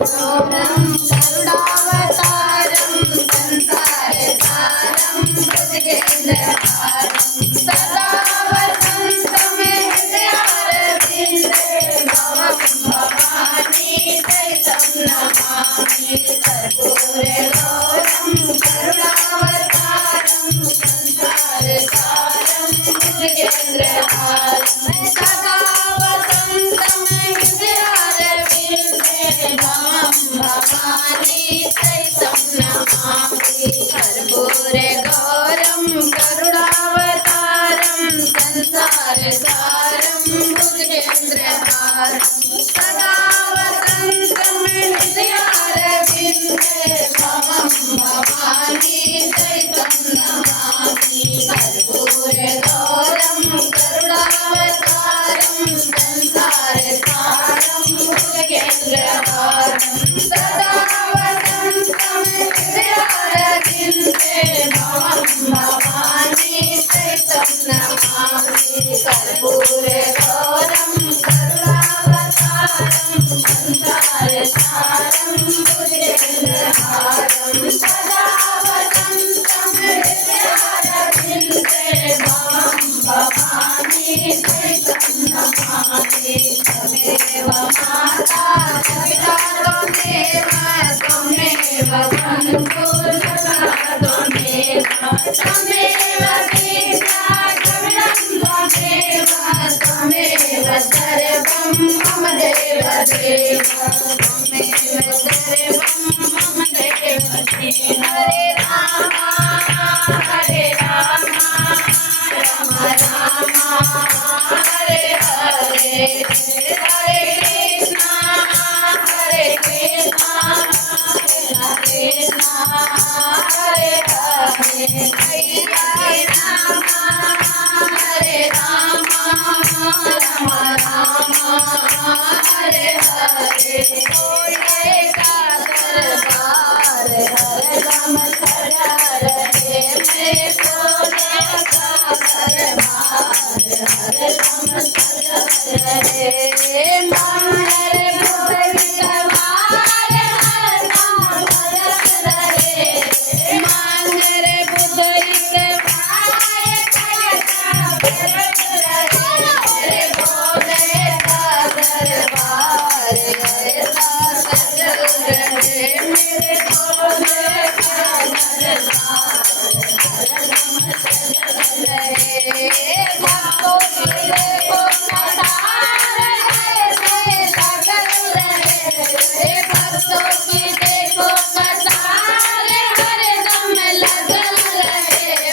घोरं करुणावतारं संसारसारं भुजगेन्द्रहारं सदा वसन्तं हृदयारविन्दे भवं भवानी चैतं नमामि कर्पूरगौरं करुणावतारं संसारसारं भुजगेन्द्रहारं सदा वसन्तं हृदयारविन्दे भवं भवानी चैतं नमामि कर्पूरगौरं करुणावतारं संसारसारं भुजगेन्द्रहारं सदा वसन्तं हृदयारविन्दे भवं भवानी चैतं नमामि कर्पूरगौरं करुणावतारं संसारसारं भुजगेन्द्रहारं सदा वसन्तं हृदयारविन्दे भवं भवानी चैतं नमामि कर्पूरगौरं करुणावतारं संसारसारं भुजगेन्द्रहारं सदा वसन्तं हृदयारविन्दे भवं भवानी चैतं नमामि त्वमेव माता पिता त्वमेव त्वमेव बन्धुः सखा त्वमेव त्वमेव पिता कविरं त्वमेव त्वमेव सर्वं मम देव देव त्वमेव सर्वं मम देव देव हरे राम राम राम हरे हरे हरे कृष्णा हरे कृष्णा हरे हरे हरे राम हरे राम राम राम हरे हरे कोई का दरबार हरदम सजा रहे मेरे भोले का दरबार हरदम सजा रहे मंगल बुध विक्रमार हरदम सजा रहे मंगल बुध विक्रमार भोले का दरबार हरदम सजा